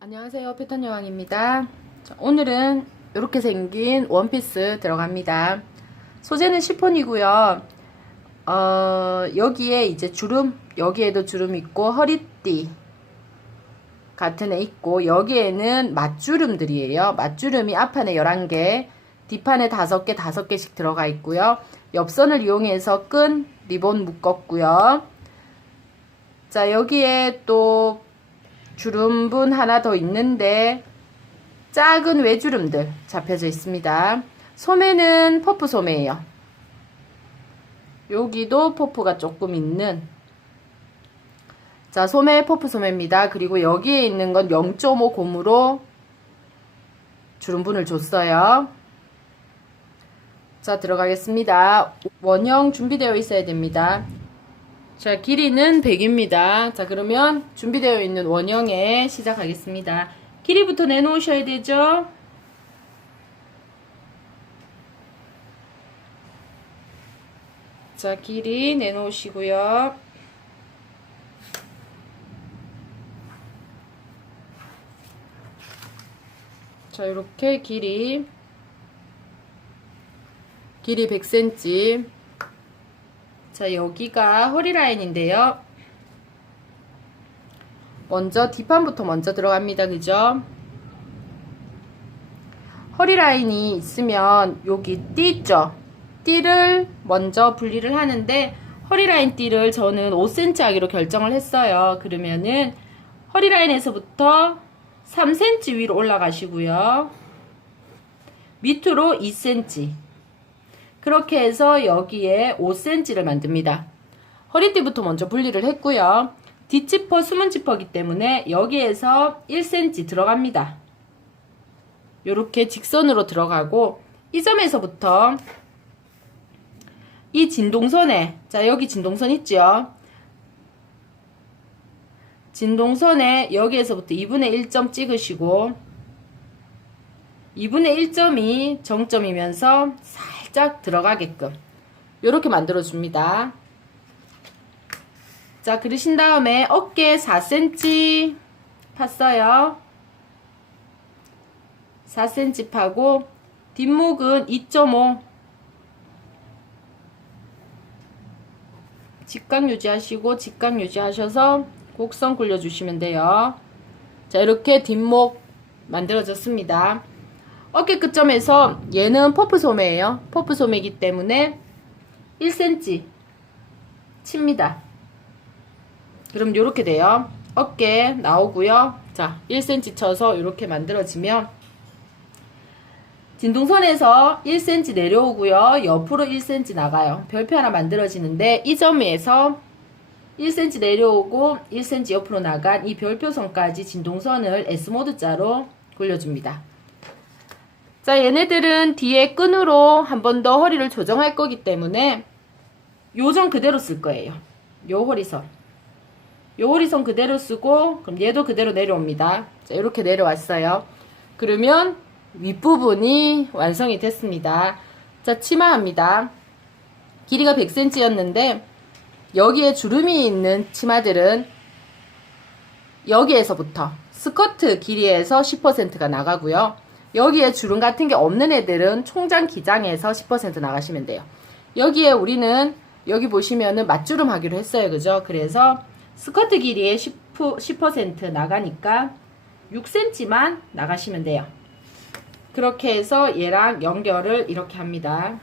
안녕하세요, 패턴 여왕입니다. 자, 오늘은 이렇게 생긴 원피스 들어갑니다. 소재는 시폰이고요. 여기에 이제 주름, 여기에도 주름 있고 허리띠 같은 애 있고, 여기에는 맞주름들이에요. 맞주름이 앞판에 11개, 뒷판에 5개, 5개씩 들어가 있고요. 옆선을 이용해서 끈 리본 묶었고요. 자, 여기에 또 주름분 하나 더 있는데 작은 외주름들 잡혀져 있습니다. 소매는 퍼프 소매예요. 여기도 퍼프가 조금 있는, 자, 소매 퍼프 소매입니다. 그리고 여기에 있는 건 0.5 고무로 주름분을 줬어요. 자, 들어가겠습니다. 원형 준비되어 있어야 됩니다. 자, 길이는 100입니다. 자, 그러면 준비되어 있는 원형에 시작하겠습니다. 길이부터 내놓으셔야 되죠? 자, 길이 내놓으시고요. 자, 이렇게 길이 100cm. 자, 여기가 허리 라인인데요. 먼저 뒷판부터 먼저 들어갑니다. 그죠? 허리 라인이 있으면 여기 띠 있죠? 띠를 먼저 분리를 하는데, 허리 라인 띠를 저는 5cm 하기로 결정을 했어요. 그러면은 허리 라인에서부터 3cm 위로 올라가시고요. 밑으로 2cm. 그렇게 해서 여기에 5cm를 만듭니다. 허리띠부터 먼저 분리를 했고요. 뒷지퍼 숨은 지퍼이기 때문에 여기에서 1cm 들어갑니다. 이렇게 직선으로 들어가고, 이 점에서부터 이 진동선에, 자, 여기 진동선 있죠? 진동선에 여기에서부터 2분의 1점 찍으시고, 2분의 1점이 정점이면서 살짝 들어가게끔 이렇게 만들어줍니다. 자, 그러신 다음에 어깨 4cm 팠어요. 4cm 파고, 뒷목은 2.5 직각 유지하시고, 직각 유지하셔서 곡선 굴려주시면 돼요. 자, 이렇게 뒷목 만들어졌습니다. 어깨 끝점에서 얘는 퍼프 소매예요. 퍼프 소매이기 때문에 1cm 칩니다. 그럼 요렇게 돼요. 어깨 나오고요. 자, 1cm 쳐서 이렇게 만들어지면 진동선에서 1cm 내려오고요. 옆으로 1cm 나가요. 별표 하나 만들어지는데, 이 점에서 1cm 내려오고 1cm 옆으로 나간 이 별표선까지 진동선을 S모드 자로 굴려줍니다. 자, 얘네들은 뒤에 끈으로 한 번 더 허리를 조정할 거기 때문에 요점 그대로 쓸 거예요. 요 허리선 그대로 쓰고, 그럼 얘도 그대로 내려옵니다. 자, 이렇게 내려왔어요. 그러면 윗부분이 완성이 됐습니다. 자, 치마합니다. 길이가 100cm였는데 여기에 주름이 있는 치마들은 여기에서부터 스커트 길이에서 10%가 나가고요. 여기에 주름 같은 게 없는 애들은 총장 기장에서 10% 나가시면 돼요. 여기에 우리는 여기 보시면은 맞주름 하기로 했어요. 그죠? 그래서 스커트 길이에 10% 나가니까 6cm만 나가시면 돼요. 그렇게 해서 얘랑 연결을 이렇게 합니다.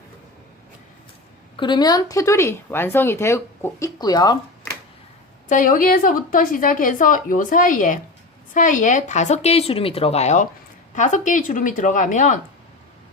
그러면 테두리 완성이 되고 있고요. 자, 여기에서부터 시작해서 요 사이에 5개의 주름이 들어가요. 5개의 주름이 들어가면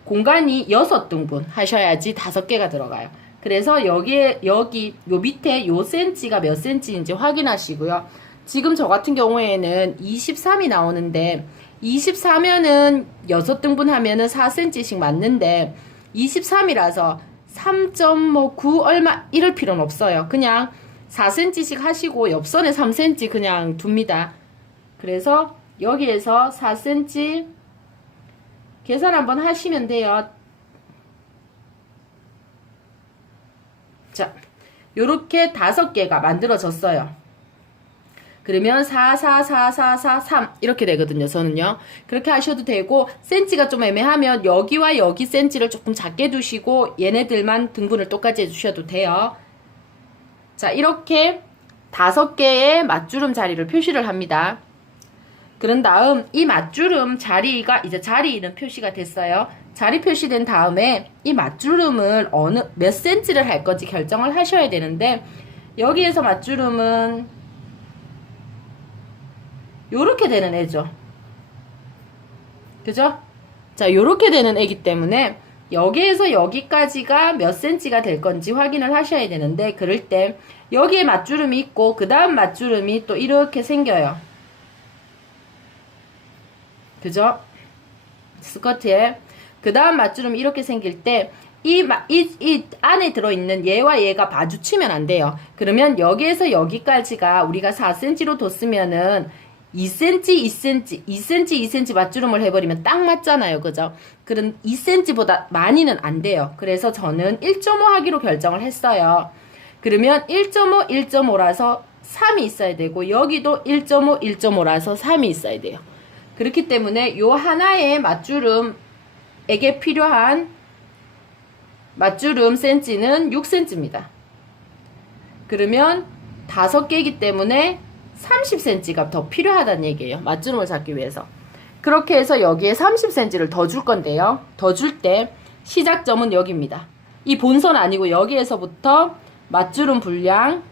공간이 6등분 하셔야지 5개가 들어가요. 그래서 여기 요 밑에 요 센치가 몇 센치인지 확인하시고요. 지금 저 같은 경우에는 23이 나오는데, 24면은 6등분 하면은 4cm씩 맞는데 23이라서 3.9 얼마 이럴 필요는 없어요. 그냥 4cm씩 하시고 옆선에 3cm 그냥 둡니다. 그래서 여기에서 4cm 계산 한번 하시면 돼요. 자, 요렇게 5개가 만들어졌어요. 그러면 4, 4, 4, 4, 4, 3 이렇게 되거든요. 저는요. 그렇게 하셔도 되고 센치가 좀 애매하면 여기와 여기 센치를 조금 작게 두시고 얘네들만 등분을 똑같이 해주셔도 돼요. 자, 이렇게 5개의 맞주름 자리를 표시를 합니다. 그런 다음 이 맞주름 자리가 이제 자리는 표시가 됐어요. 자리 표시된 다음에 이 맞주름을 몇 센치를 할 건지 결정을 하셔야 되는데 여기에서 맞주름은 요렇게 되는 애죠. 그죠? 자, 요렇게 되는 애기 때문에 여기에서 여기까지가 몇 센치가 될 건지 확인을 하셔야 되는데 그럴 때 여기에 맞주름이 있고 그 다음 맞주름이 또 이렇게 생겨요. 그죠? 스커트에 그 다음 맞주름이 이렇게 생길 때 이 안에 들어있는 얘와 얘가 마주치면 안 돼요. 그러면 여기에서 여기까지가 우리가 4cm로 뒀으면은 2cm, 2cm, 2cm, 2cm 맞주름을 해버리면 딱 맞잖아요. 그죠? 그럼 2cm보다 많이는 안 돼요. 그래서 저는 1.5 하기로 결정을 했어요. 그러면 1.5, 1.5라서 3이 있어야 되고 여기도 1.5, 1.5라서 3이 있어야 돼요. 그렇기 때문에 요 하나의 맞주름에게 필요한 맞주름 센치는 6cm입니다. 그러면 5개이기 때문에 30cm가 더 필요하다는 얘기예요. 맞주름을 잡기 위해서. 그렇게 해서 여기에 30cm를 더 줄 건데요. 더 줄 때 시작점은 여기입니다. 이 본선 아니고 여기에서부터 맞주름 분량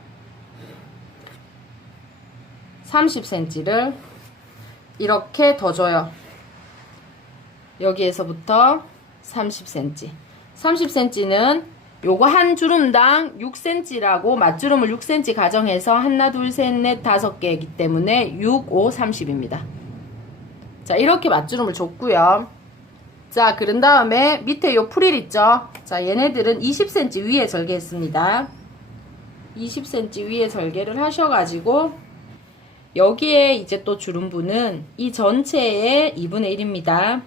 30cm를 이렇게 더 줘요. 여기에서부터 30cm. 30cm는 요거 한 주름당 6cm라고 맞주름을 6cm 가정해서 하나, 둘, 셋, 넷, 5개이기 때문에 6, 5, 30입니다. 자, 이렇게 맞주름을 줬고요. 자, 그런 다음에 밑에 요 프릴 있죠? 자, 얘네들은 20cm 위에 절개했습니다. 20cm 위에 절개를 하셔가지고 여기에 이제 또 주름부는 이 전체의 2분의 1입니다.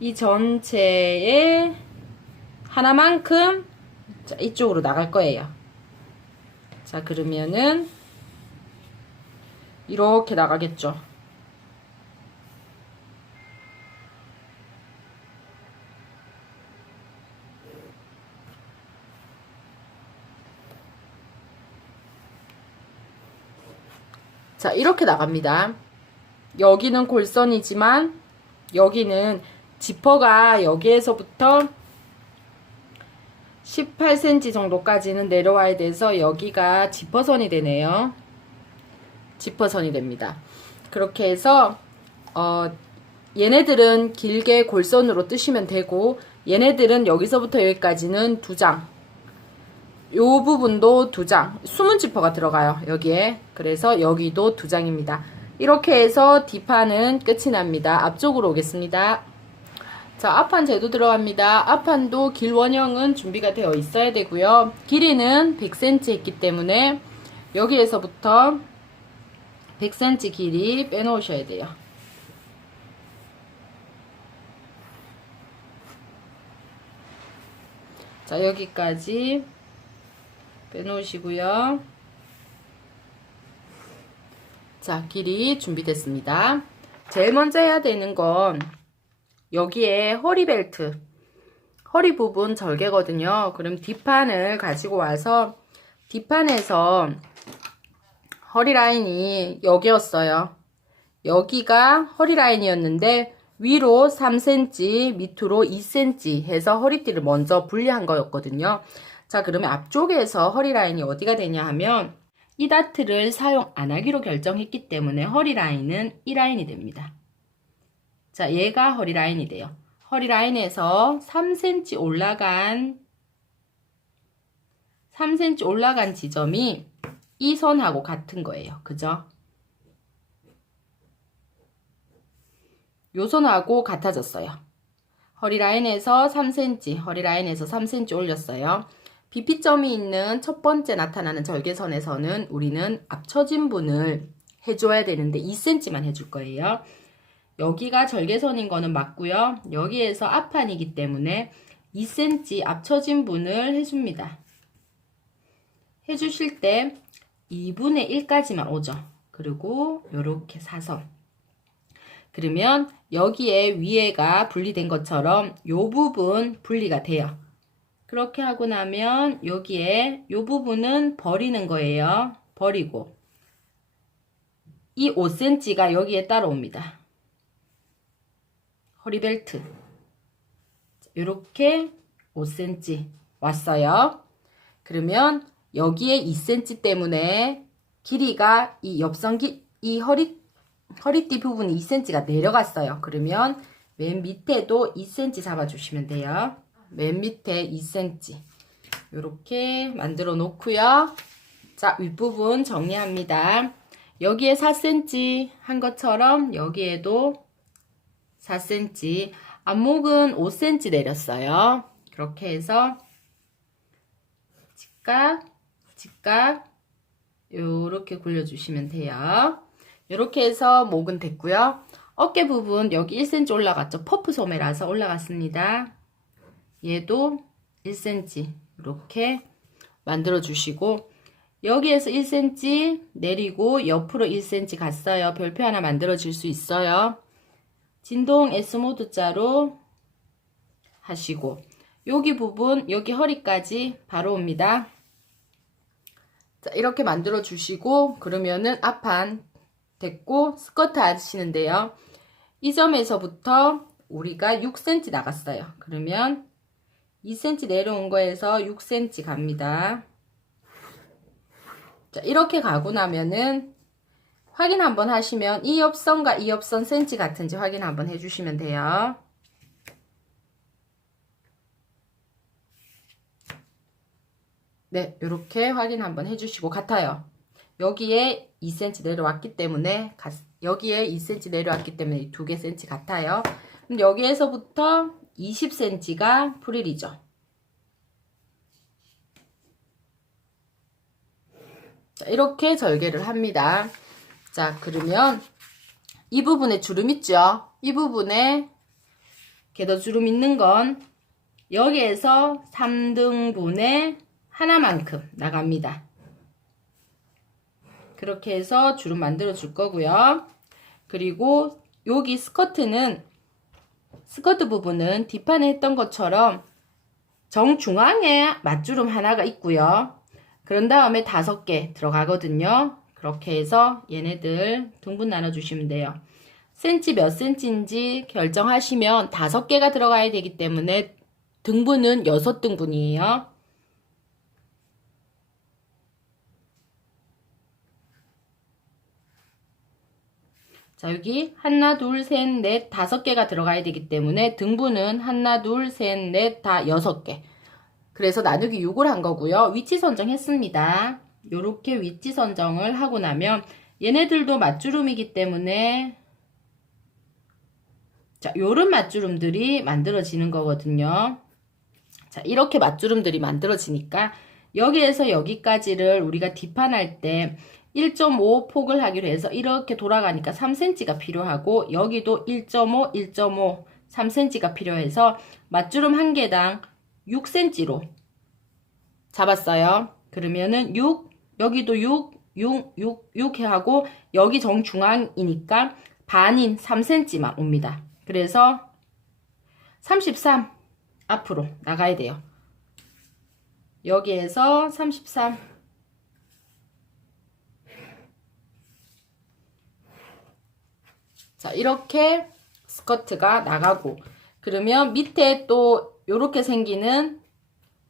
이 전체의 하나만큼 자, 이쪽으로 나갈 거예요. 자, 그러면은 이렇게 나가겠죠. 자, 이렇게 나갑니다. 여기는 골선이지만 여기는 지퍼가 여기에서부터 18cm 정도까지는 내려와야 돼서 여기가 지퍼선이 되네요. 지퍼선이 됩니다. 그렇게 해서 얘네들은 길게 골선으로 뜨시면 되고 얘네들은 여기서부터 여기까지는 2장, 요 부분도 2장, 숨은 지퍼가 들어가요. 여기에. 그래서 여기도 2장입니다. 이렇게 해서 뒷판은 끝이 납니다. 앞쪽으로 오겠습니다. 자, 앞판 제도 들어갑니다. 앞판도 길 원형은 준비가 되어 있어야 되고요. 길이는 100cm 했기 때문에 여기에서부터 100cm 길이 빼놓으셔야 돼요. 자, 여기까지 빼놓으시고요. 자, 길이 준비됐습니다. 제일 먼저 해야 되는 건 여기에 허리벨트, 허리 부분 절개거든요. 그럼 뒷판을 가지고 와서 뒷판에서 허리 라인이 여기였어요. 여기가 허리 라인이었는데 위로 3cm, 밑으로 2cm 해서 허리띠를 먼저 분리한 거였거든요. 자, 그러면 앞쪽에서 허리 라인이 어디가 되냐 하면 이 다트를 사용 안 하기로 결정했기 때문에 허리 라인은 이 라인이 됩니다. 자, 얘가 허리 라인이 돼요. 허리 라인에서 3cm 올라간 지점이 이 선하고 같은 거예요. 그죠? 요 선하고 같아졌어요. 허리 라인에서 3cm, 허리 라인에서 3cm 올렸어요. BP점이 있는 첫 번째 나타나는 절개선에서는 우리는 앞처진 분을 해줘야 되는데 2cm만 해줄 거예요. 여기가 절개선인 거는 맞고요. 여기에서 앞판이기 때문에 2cm 앞처진 분을 해줍니다. 해주실 때 2분의 1까지만 오죠. 그리고 요렇게 사선. 그러면 여기에 위에가 분리된 것처럼 요 부분 분리가 돼요. 그렇게 하고 나면 여기에 요 부분은 버리는 거예요. 버리고 이 5cm가 여기에 따라옵니다. 허리벨트 이렇게 5cm 왔어요. 그러면 여기에 2cm 때문에 길이가 이 이 허리띠 부분이 2cm가 내려갔어요. 그러면 맨 밑에도 2cm 잡아주시면 돼요. 맨 밑에 2cm 이렇게 만들어 놓고요. 자, 윗부분 정리합니다. 여기에 4cm 한 것처럼 여기에도 4cm, 안목은 5cm 내렸어요. 그렇게 해서 직각 요렇게 굴려주시면 돼요. 이렇게 해서 목은 됐고요. 어깨 부분 여기 1cm 올라갔죠. 퍼프 소매라서 올라갔습니다. 얘도 1cm 이렇게 만들어 주시고 여기에서 1cm 내리고 옆으로 1cm 갔어요. 별표 하나 만들어 줄 수 있어요. 진동 S모드 자로 하시고 여기 부분 여기 허리까지 바로 옵니다. 자, 이렇게 만들어 주시고 그러면은 앞판 됐고 스커트 하시는데요. 이 점에서부터 우리가 6cm 나갔어요. 그러면 2cm 내려온 거에서 6cm 갑니다. 자, 이렇게 가고 나면은 확인 한번 하시면 이 옆선과 이 옆선 cm 같은지 확인 한번 해주시면 돼요. 네, 이렇게 확인 한번 해주시고 같아요. 여기에 2cm 내려왔기 때문에 여기에 2cm 내려왔기 때문에 두 개 cm 같아요. 그럼 여기에서부터 20cm가 프릴이죠. 자, 이렇게 절개를 합니다. 자, 그러면 이 부분에 주름 있죠? 이 부분에 궤도주름 있는 건 여기에서 3등분의 하나만큼 나갑니다. 그렇게 해서 주름 만들어 줄 거고요. 그리고 여기 스커트 부분은 뒷판에 했던 것처럼 정중앙에 맞주름 하나가 있고요. 그런 다음에 5개 들어가거든요. 그렇게 해서 얘네들 등분 나눠주시면 돼요. 센치 몇 센치인지 결정하시면 5개가 들어가야 되기 때문에 등분은 6등분이에요. 자, 여기 하나, 둘, 셋, 넷, 5개가 들어가야 되기 때문에 등분은 하나, 둘, 셋, 넷, 다 6개. 그래서 나누기 6을 한 거고요. 위치 선정했습니다. 요렇게 위치 선정을 하고 나면 얘네들도 맞주름이기 때문에 자, 요런 맞주름들이 만들어지는 거거든요. 자, 이렇게 맞주름들이 만들어지니까 여기에서 여기까지를 우리가 뒷판할 때 1.5 폭을 하기로 해서 이렇게 돌아가니까 3cm가 필요하고 여기도 1.5, 1.5, 3cm가 필요해서 맞주름 한 개당 6cm로 잡았어요. 그러면은 6, 여기도 6, 6, 6, 6 하고 여기 정중앙이니까 반인 3cm만 옵니다. 그래서 33 앞으로 나가야 돼요. 여기에서 33 자, 이렇게 스커트가 나가고 그러면 밑에 또 이렇게 생기는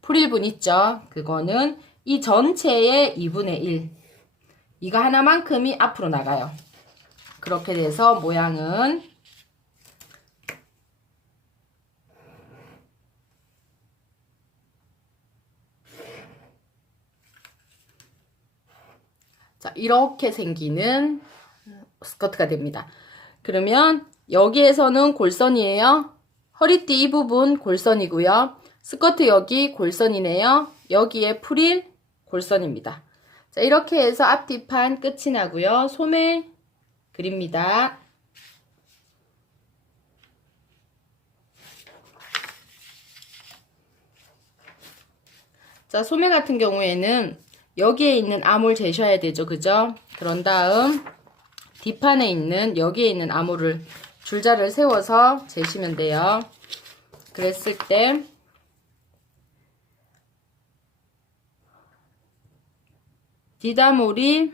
프릴분 있죠. 그거는 이 전체의 2분의 1 이거 하나만큼이 앞으로 나가요. 그렇게 돼서 모양은 자, 이렇게 생기는 스커트가 됩니다. 그러면 여기에서는 골선이에요. 허리띠 이 부분 골선이고요. 스커트 여기 골선이네요. 여기에 프릴 골선입니다. 자, 이렇게 해서 앞뒤판 끝이 나고요. 소매 그립니다. 자, 소매 같은 경우에는 여기에 있는 암홀 재셔야 되죠. 그죠? 그런 다음 뒷판에 있는 여기에 있는 암홀을 줄자를 세워서 재시면 돼요. 그랬을 때 뒷암홀이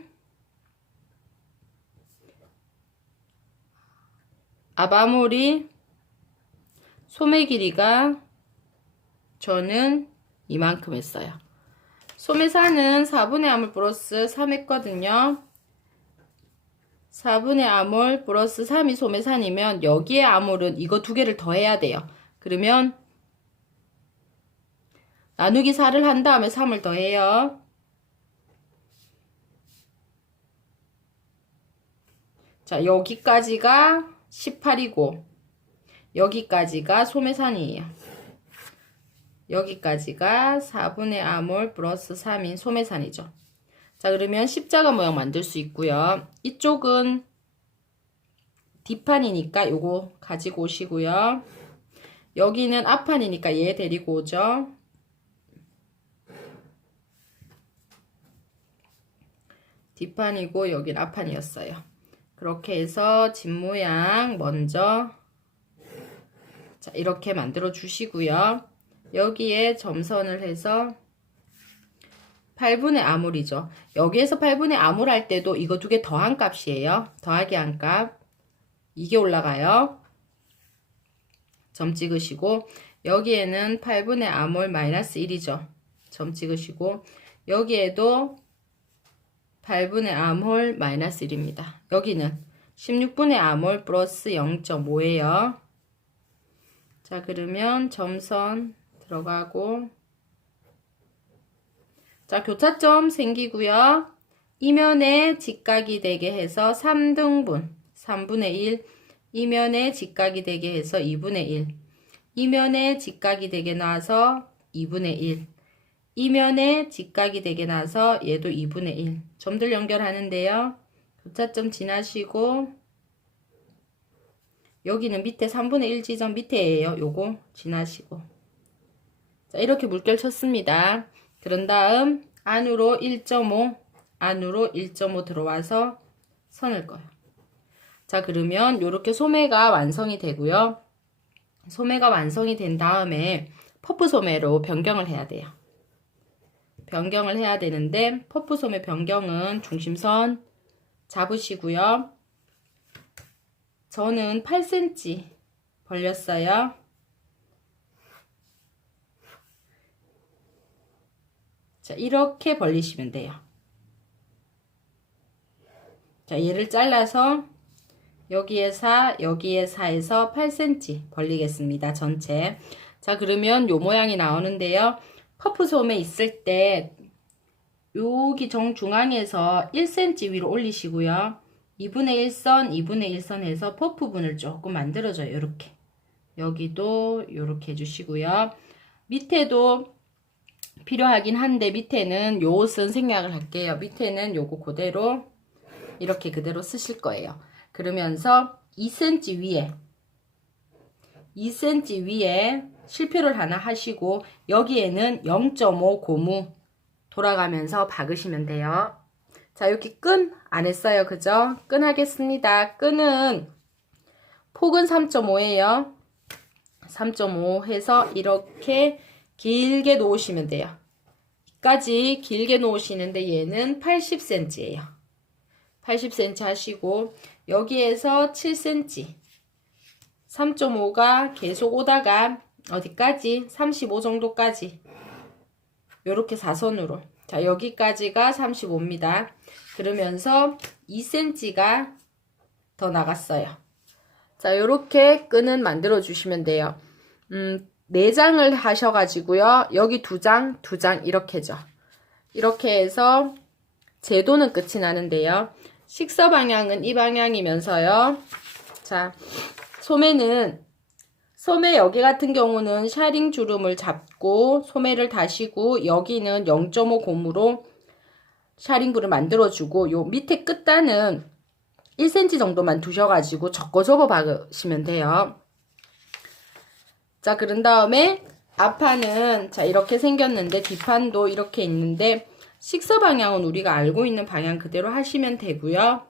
앞암홀이 소매 길이가 저는 이만큼 했어요. 소매산은 4분의 암홀 플러스 3 했거든요. 4분의 암홀 플러스 3이 소매산이면 여기에 암홀은 이거 두 개를 더 해야 돼요. 그러면 나누기 4를 한 다음에 3을 더 해요. 자, 여기까지가 18이고 여기까지가 소매산이에요. 여기까지가 4분의 암홀 플러스 3인 소매산이죠. 자, 그러면 십자가 모양 만들 수 있고요. 이쪽은 뒷판이니까 요거 가지고 오시고요. 여기는 앞판이니까 얘 데리고 오죠. 뒷판이고 여긴 앞판이었어요. 그렇게 해서 뒷모양 먼저 자, 이렇게 만들어 주시고요. 여기에 점선을 해서 8분의 암홀이죠. 여기에서 8분의 암홀 할 때도 이거 두 개 더한 값이에요. 더하기 한 값. 이게 올라가요. 점 찍으시고 여기에는 8분의 암홀 마이너스 1이죠. 점 찍으시고 여기에도 8분의 암홀 마이너스 1입니다. 여기는 16분의 암홀 플러스 0.5예요. 자, 그러면 점선 들어가고 자, 교차점 생기고요. 이면에 직각이 되게 해서 3등분 3분의 1 이면에 직각이 되게 해서 2분의 1 이면에 직각이 되게 나와서 2분의 1 이면에 직각이 되게 나서 얘도 2분의 1 점들 연결하는데요. 교차점 지나시고 여기는 밑에 3분의 1 지점 밑에예요. 요거 지나시고 자, 이렇게 물결 쳤습니다. 그런 다음 안으로 1.5 안으로 1.5 들어와서 선을 꺼요. 자, 그러면 요렇게 소매가 완성이 되고요. 소매가 완성이 된 다음에 퍼프 소매로 변경을 해야 돼요. 변경을 해야 되는데 퍼프 소매 변경은 중심선 잡으시고요. 저는 8cm 벌렸어요. 자, 이렇게 벌리시면 돼요. 자, 얘를 잘라서 여기에 4, 여기에 4에서 8cm 벌리겠습니다. 전체. 자, 그러면 요 모양이 나오는데요. 퍼프 소매 있을 때 여기 정중앙에서 1cm 위로 올리시고요. 2분의 1선, 2분의 1선 해서 퍼프분을 조금 만들어줘요. 요렇게. 여기도 요렇게 해주시고요. 밑에도 필요하긴 한데 밑에는 요 옷은 생략을 할게요. 밑에는 요거 그대로 이렇게 그대로 쓰실 거예요. 그러면서 2cm 위에 2cm 위에 실표를 하나 하시고 여기에는 0.5 고무 돌아가면서 박으시면 돼요. 자, 여기 끈 안 했어요. 그죠? 끈 하겠습니다. 끈은 폭은 3.5예요. 3.5 해서 이렇게 길게 놓으시면 돼요. 여기까지 길게 놓으시는데 얘는 80cm예요. 80cm 하시고 여기에서 7cm 3.5가 계속 오다가 어디까지? 35 정도까지 요렇게 사선으로 자, 여기까지가 35입니다. 그러면서 2cm가 더 나갔어요. 자, 요렇게 끈은 만들어 주시면 돼요. 4장을 하셔가지고요. 여기 2장, 2장 이렇게죠. 이렇게 해서 제도는 끝이 나는데요. 식서 방향은 이 방향이면서요. 자, 소매 여기 같은 경우는 샤링 주름을 잡고 소매를 다시고 여기는 0.5 고무로 샤링부를 만들어주고 요 밑에 끝단은 1cm 정도만 두셔가지고 접어 박으시면 돼요. 자, 그런 다음에 앞판은 자 이렇게 생겼는데 뒷판도 이렇게 있는데 식서 방향은 우리가 알고 있는 방향 그대로 하시면 되고요.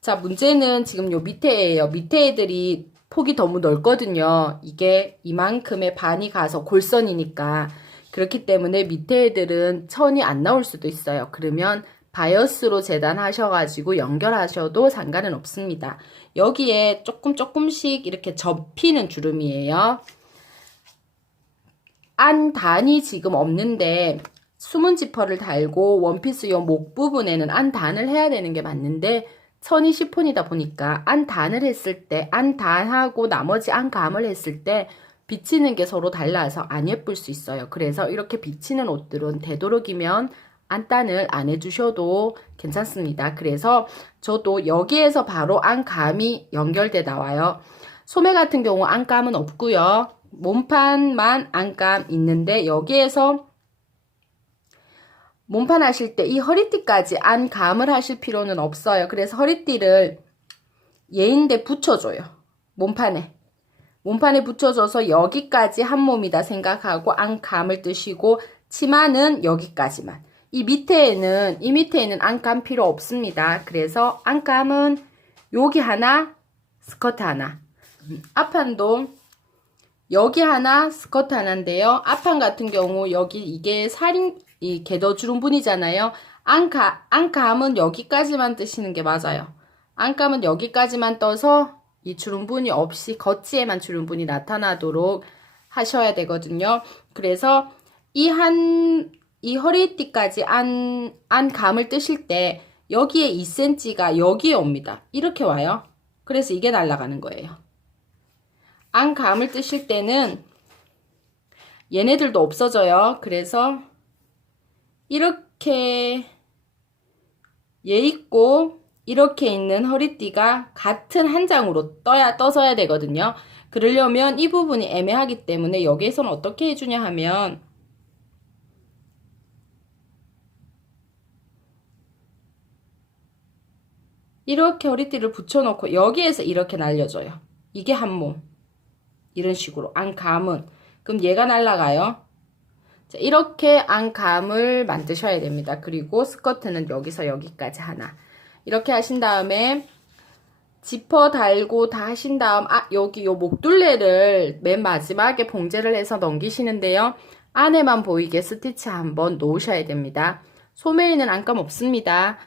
자, 문제는 지금 요 밑에예요. 밑에 애들이 폭이 너무 넓거든요. 이게 이만큼의 반이 가서 골선이니까. 그렇기 때문에 밑에 애들은 천이 안 나올 수도 있어요. 그러면 바이어스로 재단하셔가지고 연결하셔도 상관은 없습니다. 여기에 조금씩 이렇게 접히는 주름이에요. 안 단이 지금 없는데 숨은 지퍼를 달고 원피스 요 목 부분에는 안 단을 해야 되는 게 맞는데 천이 시폰이다 보니까 안 단을 했을 때 안 단하고 나머지 안 감을 했을 때 비치는 게 서로 달라서 안 예쁠 수 있어요. 그래서 이렇게 비치는 옷들은 되도록이면 안단을 안 해주셔도 괜찮습니다. 그래서 저도 여기에서 바로 안감이 연결돼 나와요. 소매 같은 경우 안감은 없고요. 몸판만 안감 있는데 여기에서 몸판 하실 때 이 허리띠까지 안감을 하실 필요는 없어요. 그래서 허리띠를 얘인데 붙여줘요. 몸판에 붙여줘서 여기까지 한 몸이다 생각하고 안감을 뜨시고 치마는 여기까지만. 이 밑에에는 안감 필요 없습니다. 그래서 안감은 여기 하나, 스커트 하나. 앞판도 여기 하나, 스커트 하나인데요. 앞판 같은 경우 여기 이게 이 궤도 주름분이잖아요. 안감은 여기까지만 뜨시는 게 맞아요. 안감은 여기까지만 떠서 이 주름분이 없이 겉지에만 주름분이 나타나도록 하셔야 되거든요. 그래서 이 허리띠까지 안감을 뜨실 때 여기에 2cm가 여기에 옵니다. 이렇게 와요. 그래서 이게 날아가는 거예요. 안감을 뜨실 때는 얘네들도 없어져요. 그래서 이렇게 얘 있고 이렇게 있는 허리띠가 같은 한 장으로 떠서야 되거든요. 그러려면 이 부분이 애매하기 때문에 여기에서는 어떻게 해주냐 하면 이렇게 허리띠를 붙여놓고 여기에서 이렇게 날려줘요. 이게 한 몸. 이런 식으로 안감은 그럼 얘가 날아가요. 자, 이렇게 안감을 만드셔야 됩니다. 그리고 스커트는 여기서 여기까지 하나. 이렇게 하신 다음에 지퍼 달고 다 하신 다음 여기 요 목둘레를 맨 마지막에 봉제를 해서 넘기시는데요. 안에만 보이게 스티치 한번 놓으셔야 됩니다. 소매에는 안감 없습니다.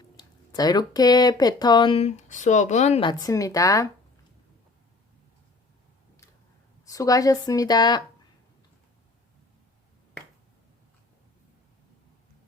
자, 이렇게 패턴 수업은 마칩니다. 수고하셨습니다.